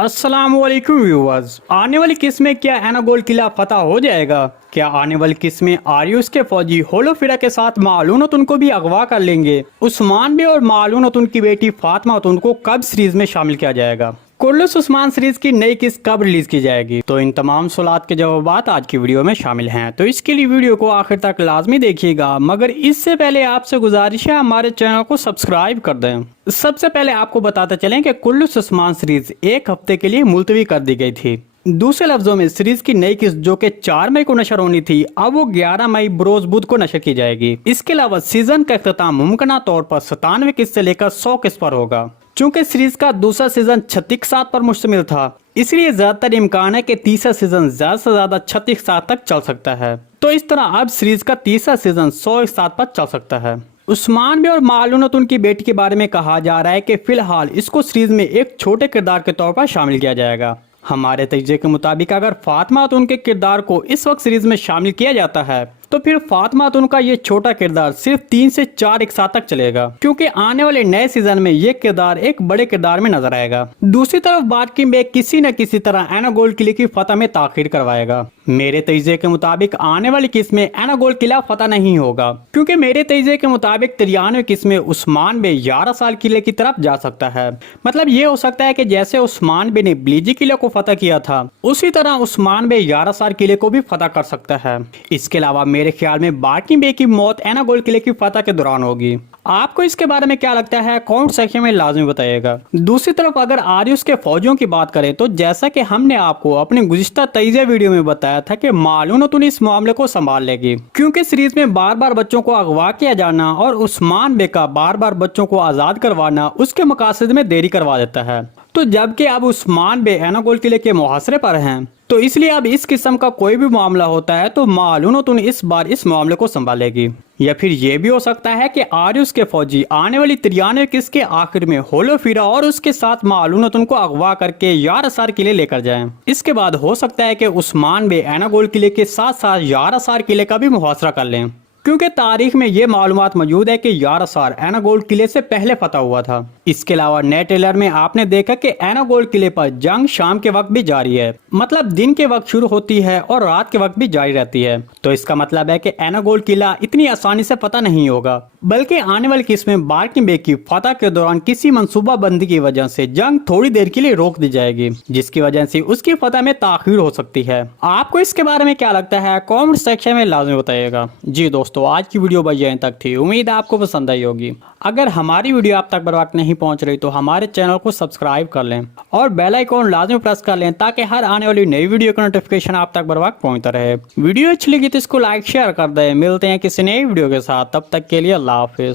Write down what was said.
अस्सलामुअलैकुम व्यूअर्स। आने वाली किस्त में क्या एनागोल किला फतह हो जाएगा? क्या आने वाली किस्त में आर्यूस के फौजी होलोफिरा के साथ मालून अतुन को भी अगवा कर लेंगे? उस्मान बे और मालून अतुन की बेटी फातिमा अतुन को कब सीरीज में शामिल किया जाएगा? कुर्लुस उस्मान सीरीज की नई किस्त कब रिलीज की जाएगी? तो इन तमाम सवालात के जवाब आज की वीडियो में शामिल हैं, तो इसके लिए वीडियो को आखिर तक लाजमी देखिएगा। मगर इससे पहले आपसे गुजारिश है हमारे चैनल को सब्सक्राइब कर दें। सबसे पहले आपको बताते चलें कि कुर्लुस उस्मान सीरीज एक हफ्ते के लिए मुलतवी कर दी गई थी। दूसरे लफ्जों में सीरीज की नई किस्त जो कि 4 मई को नशर होनी थी, अब वो 11 मई बरोज बुध को नशर की जाएगी। इसके अलावा सीजन का इख्तिताम मुमकिन तौर पर 97 किस्त से लेकर 100 किस्त पर होगा। चूंकि सीरीज का दूसरा सीजन 36 सात पर मुश्तमिल था, इसलिए ज्यादातर इम्कान है कि तीसरा सीजन ज्यादा से ज्यादा 36 सात तक चल सकता है। तो इस तरह अब सीरीज का तीसरा सीजन 100 सात पर चल सकता है। उस्मान बे और मालून अतुन की बेटी के बारे में कहा जा रहा है कि फिलहाल इसको सीरीज में एक छोटे किरदार के तौर पर शामिल किया जाएगा। हमारे तजज़िये के मुताबिक अगर फातिमा अतुन के किरदार को इस वक्त सीरीज में शामिल किया जाता है तो फिर फातिमा अतुन का ये छोटा किरदार सिर्फ 3 से 4 एक साथ तक चलेगा, क्योंकि आने वाले नए सीजन में ये किरदार एक बड़े किरदार में नजर आएगा। दूसरी तरफ बार्किन बे किसी न किसी तरह एनागोल किले की फतह में ताखीर करवाएगा। मेरे तजज़िये के मुताबिक आने वाली किस्त में एनागोल किला फतह नहीं होगा, क्योंकि मेरे तजज़िये के मुताबिक 93 किस्त में उस्मान बे 11 साल किले की तरफ जा सकता है। मतलब ये हो सकता है कि जैसे उस्मान बे ने ब्लीजी किले को फतह किया था, उसी तरह उस्मान बे 11 साल किले को भी फतह कर सकता है। इसके अलावा मेरे ख्याल में बार्किन बे की मौत एनागोल किले की फतह के दौरान होगी। आपको इसके बारे में क्या लगता है? कमेंट सेक्शन में लाजमी बताइएगा। दूसरी तरफ अगर आर्यूस के फौजियों की बात करें तो जैसा कि हमने आपको अपने गुज़िश्ता तैज़िया वीडियो में बताया था कि मालून अतुन इस मामले को संभाल लेगी, क्योंकि सीरीज में बार बार बच्चों को अगवा किया जाना और उस्मान बे का बार बार बच्चों को आजाद करवाना उसके मकासद में देरी करवा देता है। तो जबकि अब उस्मान बे एनागोल किले के मुहासरे पर हैं, तो इसलिए अब इस किस्म का कोई भी मामला होता है तो मालून अतुन इस बार इस मामले को संभालेगी। या फिर ये भी हो सकता है कि आर्यूस के फौजी आने वाली 93 किस्त के आखिर में होलोफिरा और उसके साथ मालून अतुन को अगवा करके यार असार किले लेकर जाएं। इसके बाद हो सकता है कि उस्मान बे एनागोल किले के साथ साथ यार असार किले का भी मुहासरा कर लें, क्योंकि तारीख में ये मालूमात मौजूद है कि यार असार एनागोल किले से पहले फतह हुआ था। इसके अलावा नए ट्रेलर में आपने देखा कि एनागोल किले पर जंग शाम के वक्त भी जारी है, मतलब दिन के वक्त शुरू होती है और रात के वक्त भी जारी रहती है। तो इसका मतलब है कि एनागोल किला इतनी आसानी से फतह नहीं होगा, बल्कि आने वाली किस्त में बार्किन बे की फतह के दौरान किसी मनसूबा बंदी की वजह से जंग थोड़ी देर के लिए रोक दी जाएगी, जिसकी वजह से उसकी फतह में ताखीर हो सकती है। आपको इसके बारे में क्या लगता है? कमेंट सेक्शन में लाजमी बताइएगा। जी दोस्तों, आज की वीडियो बस यहीं तक थी। उम्मीद है आपको पसंद आई होगी। अगर हमारी वीडियो आप तक बर वक्त नहीं पहुंच रही तो हमारे चैनल को सब्सक्राइब कर लें और बेल आइकॉन लाजमी प्रेस कर लें, ताकि हर आने वाली नई वीडियो का नोटिफिकेशन आप तक बर वक्त पहुंचता रहे। वीडियो अच्छी लगी तो इसको लाइक शेयर कर दें। मिलते हैं किसी नई वीडियो के साथ, तब तक के लिए अल्लाह हाफिज।